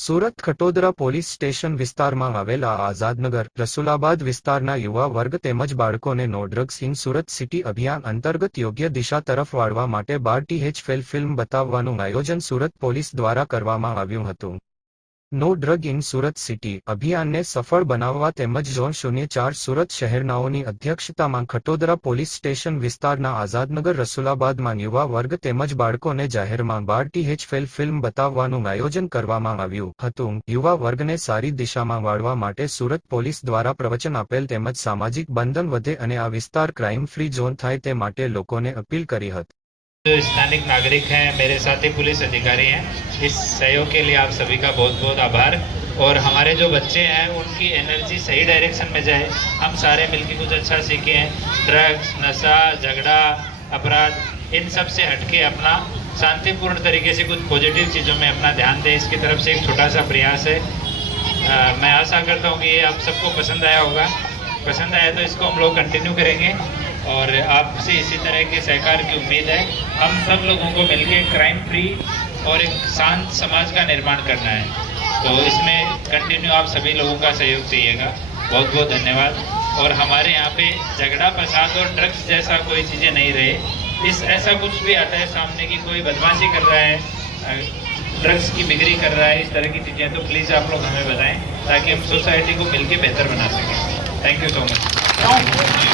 Surat Khatodara police station વિસ્તારમાં આવેલા આઝાદનગર રસુલાબાદ વિસ્તારના યુવા વર્ગ તેમજ બાળકોને no drugs in Surat city અભિયાન અંતર્ગત યોગ્ય દિશા તરફ વાળવા માટે 12 ફિલ્મ બતાવવાનું આયોજન સુરત પોલીસ દ્વારા કરવામાં આવ્યું હતું। નો ડ્રગ ઇન સુરત સિટી અભિયાનને સફળ બનાવવા તેમજ ઝોન 04 સુરત શહેરનાઓની અધ્યક્ષતામાં ખટોદરા પોલીસ સ્ટેશન વિસ્તારના આઝાદનગર રસુલાબાદમાં યુવા વર્ગ તેમજ બાળકોને જાહેરમાં 12 ફિલ્મ બતાવવાનું આયોજન કરવામાં આવ્યું હતું। યુવા વર્ગને સારી દિશામાં વાળવા માટે સુરત પોલીસ દ્વારા પ્રવચન આપેલ તેમજ સામાજિક બંધન વધે અને આ વિસ્તાર ક્રાઇમ ફ્રી ઝોન થાય તે માટે લોકોને અપીલ કરી હતી। जो स्थानिक नागरिक हैं, मेरे साथी पुलिस अधिकारी हैं, इस सहयोग के लिए आप सभी का बहुत बहुत आभार। और हमारे जो बच्चे हैं उनकी एनर्जी सही डायरेक्शन में जाए, हम सारे मिलकर कुछ अच्छा सीखे हैं। ड्रग्स, नशा, झगड़ा, अपराध, इन सब से हटके अपना शांतिपूर्ण तरीके से कुछ पॉजिटिव चीज़ों में अपना ध्यान दें, इसकी तरफ से एक छोटा सा प्रयास है। मैं आशा करता हूँ कि ये आप सबको पसंद आया होगा। पसंद आया तो इसको हम लोग कंटिन्यू करेंगे और आपसे इसी तरह के सहकार की उम्मीद है। हम सब लोगों को मिलकर क्राइम फ्री और एक शांत समाज का निर्माण करना है, तो इसमें कंटिन्यू आप सभी लोगों का सहयोग चाहिएगा। बहुत बहुत धन्यवाद। और हमारे यहाँ पे झगड़ा, फसाद और ड्रग्स जैसा कोई चीज़ें नहीं रहे। इस ऐसा कुछ भी आता है सामने की कोई बदमाशी कर रहा है, ड्रग्स की बिक्री कर रहा है, इस तरह की चीज़ें, तो प्लीज़ आप लोग हमें बताएं ताकि हम सोसाइटी को मिलकर बेहतर बना सकें। Thank you so much.